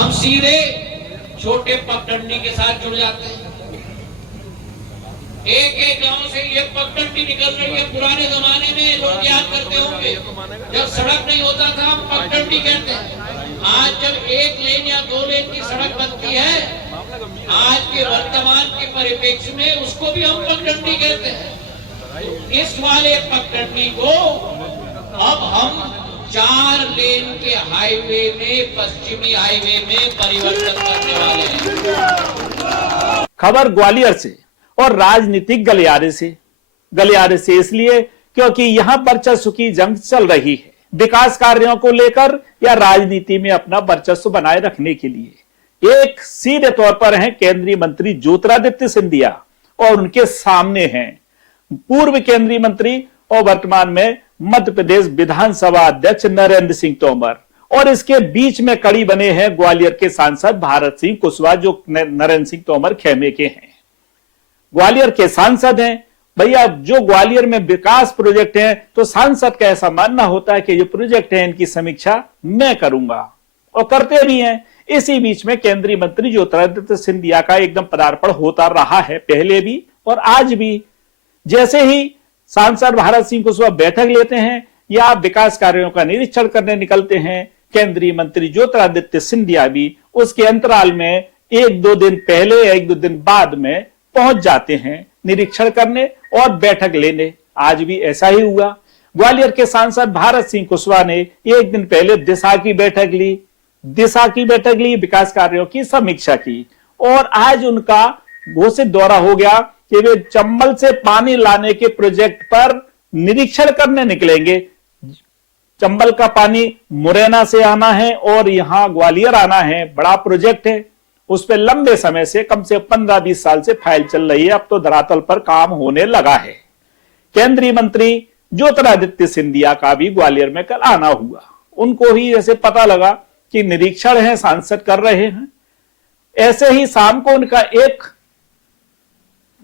हम सीधे छोटे पगडंडी के साथ जुड़ जाते हैं। एक एक गांव से ये पगडंडी निकल रही है। पुराने जमाने में लोग याद करते होंगे, जब सड़क नहीं होता था हम पगडंडी कहते हैं। आज जब 1 लेन या 2 लेन की सड़क बनती है, आज के वर्तमान के परिप्रेक्ष्य में उसको भी हम पगडंडी कहते हैं। इस वाले पगडंडी को अब हम 4 लेन के हाईवे में, पश्चिमी हाईवे में परिवर्तन करने वाले हैं। खबर ग्वालियर से और राजनीतिक गलियारे से इसलिए क्योंकि यहां वर्चस्व की जंग चल रही है, विकास कार्यों को लेकर या राजनीति में अपना वर्चस्व बनाए रखने के लिए। एक सीधे तौर पर हैं केंद्रीय मंत्री ज्योतिरादित्य सिंधिया और उनके सामने हैं पूर्व केंद्रीय मंत्री और वर्तमान में मध्य प्रदेश विधानसभा अध्यक्ष नरेंद्र सिंह तोमर, और इसके बीच में कड़ी बने हैं ग्वालियर के सांसद भारत सिंह कुशवाहा, जो नरेंद्र सिंह तोमर खेमे के हैं। ग्वालियर के सांसद हैं भैया। जो ग्वालियर में विकास प्रोजेक्ट हैं तो सांसद का ऐसा मानना होता है कि ये प्रोजेक्ट है, इनकी समीक्षा मैं करूंगा, और करते भी हैं। इसी बीच में केंद्रीय मंत्री ज्योतिरादित्य सिंधिया का एकदम पदार्पण होता रहा है, पहले भी और आज भी। जैसे ही सांसद भारत सिंह कुशवाहा बैठक लेते हैं या विकास कार्यों का निरीक्षण करने निकलते हैं, केंद्रीय मंत्री ज्योतिरादित्य सिंधिया भी उसके अंतराल में 1-2 दिन पहले या 1-2 दिन बाद में पहुंच जाते हैं निरीक्षण करने और बैठक लेने। आज भी ऐसा ही हुआ। ग्वालियर के सांसद भारत सिंह कुशवाहा ने 1 दिन पहले दिशा की बैठक ली, विकास कार्यों की समीक्षा की, और आज उनका घोषित दौरा हो गया कि वे चंबल से पानी लाने के प्रोजेक्ट पर निरीक्षण करने निकलेंगे। चंबल का पानी मुरैना से आना है और यहां ग्वालियर आना है, बड़ा प्रोजेक्ट है। उस पर लंबे समय से, कम से 15-20 साल से फाइल चल रही है। अब तो धरातल पर काम होने लगा है। केंद्रीय मंत्री ज्योतिरादित्य सिंधिया का भी ग्वालियर में कल आना हुआ। उनको ही जैसे पता लगा कि निरीक्षण है, सांसद कर रहे हैं, ऐसे ही शाम को उनका एक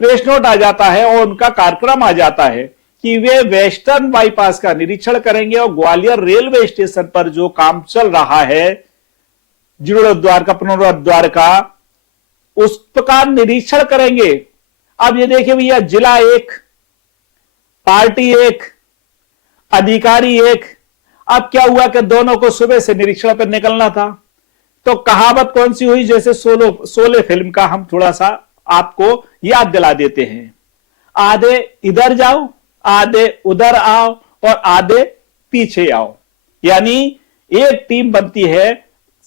प्रेस नोट आ जाता है और उनका कार्यक्रम आ जाता है कि वे वेस्टर्न बाईपास का निरीक्षण करेंगे और ग्वालियर रेलवे स्टेशन पर जो काम चल रहा है, जीर्णोद्धार का, पुनरुद्धार का, उसका निरीक्षण करेंगे। अब ये देखिए भैया, जिला एक, पार्टी एक, अधिकारी एक। अब क्या हुआ कि दोनों को सुबह से निरीक्षण पर निकलना था। तो कहावत कौन सी हुई, जैसे शोले फिल्म का हम थोड़ा सा आपको याद दिला देते हैं, आधे इधर जाओ, आधे उधर आओ और आधे पीछे आओ। यानी एक टीम बनती है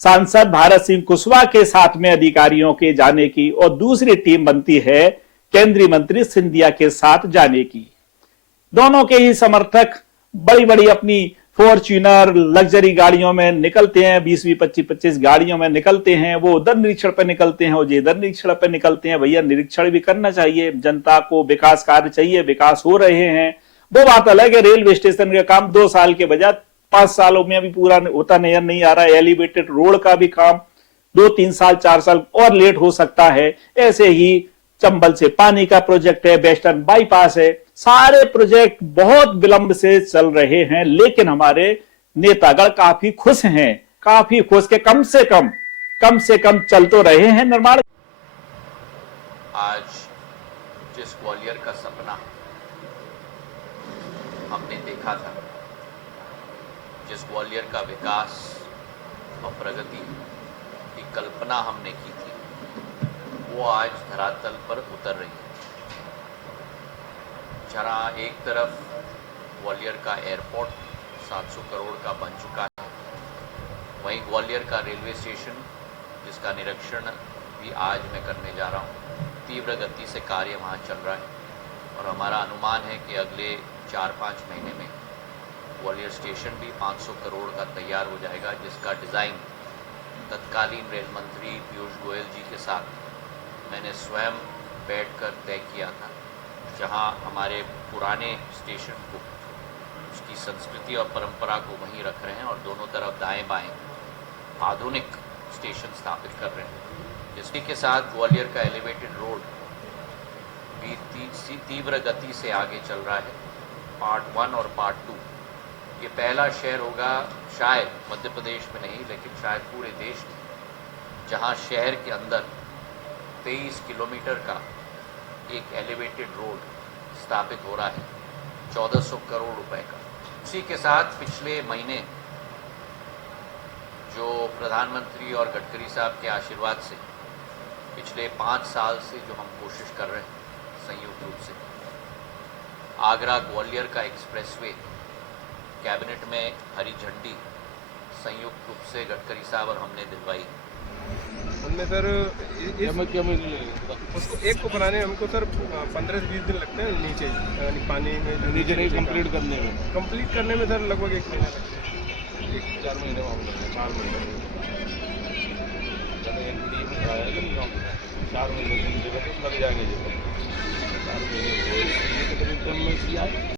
सांसद भारत सिंह कुशवाहा के साथ में अधिकारियों के जाने की, और दूसरी टीम बनती है केंद्रीय मंत्री सिंधिया के साथ जाने की। दोनों के ही समर्थक बड़ी बड़ी अपनी फॉर्च्यूनर लग्जरी गाड़ियों में निकलते हैं, 20-20, 25-25 गाड़ियों में निकलते हैं। वो उधर निरीक्षण पर निकलते हैं, वो इधर निरीक्षण पर निकलते हैं। भैया, निरीक्षण भी करना चाहिए, जनता को विकास कार्य चाहिए, विकास हो रहे हैं। वो बात अलग है, रेलवे स्टेशन का काम 2 साल के बजाय 5 सालों में अभी पूरा होता नहीं आ रहा है। एलिवेटेड रोड का भी काम 2-3 साल 4 साल और लेट हो सकता है। ऐसे ही चंबल से पानी का प्रोजेक्ट है, वेस्टर्न बाईपास है, सारे प्रोजेक्ट बहुत विलंब से चल रहे हैं। लेकिन हमारे नेतागण काफी खुश हैं, काफी खुश के कम से कम चल तो रहे हैं निर्माण। आज जिस ग्वालियर का सपना हमने देखा था, जिस ग्वालियर का विकास और प्रगति की कल्पना हमने की थी, वो आज धरातल पर उतर रही है। जहाँ एक तरफ ग्वालियर का एयरपोर्ट 700 करोड़ का बन चुका है, वहीं ग्वालियर का रेलवे स्टेशन, जिसका निरीक्षण भी आज मैं करने जा रहा हूँ, तीव्र गति से कार्य वहाँ चल रहा है। और हमारा अनुमान है कि अगले 4-5 महीने में ग्वालियर स्टेशन भी 500 करोड़ का तैयार हो जाएगा, जिसका डिज़ाइन तत्कालीन रेल मंत्री पीयूष गोयल जी के साथ मैंने स्वयं बैठकर तय किया था। जहां हमारे पुराने स्टेशन को, उसकी संस्कृति और परंपरा को वहीं रख रहे हैं और दोनों तरफ दाएं बाएं आधुनिक स्टेशन स्थापित कर रहे हैं। जिसके के साथ ग्वालियर का एलिवेटेड रोड भी तीव्र गति से आगे चल रहा है। पार्ट 1 और पार्ट 2, ये पहला शहर होगा शायद मध्य प्रदेश में नहीं, लेकिन शायद पूरे देश में, जहां शहर के अंदर 23 किलोमीटर का एक एलिवेटेड रोड स्थापित हो रहा है 1400 करोड़ रुपए का। उसी के साथ पिछले महीने जो प्रधानमंत्री और गडकरी साहब के आशीर्वाद से पिछले 5 साल से जो हम कोशिश कर रहे हैं संयुक्त रूप से आगरा ग्वालियर का एक्सप्रेसवे कैबिनेट में हरी झंडी संयुक्त रूप से गडकरी साहब और हमने दिलवाई। हमने सर उसको एक को बनाने में हमको सर 15 से 20 दिन लगते हैं नीचे यानी पानी में नीचे नहीं कंप्लीट करने में सर लगभग 1 महीना लगता है। 4 महीने मांग 4 महीने 4 महीने की जगह तो लग जाएंगे 4 महीने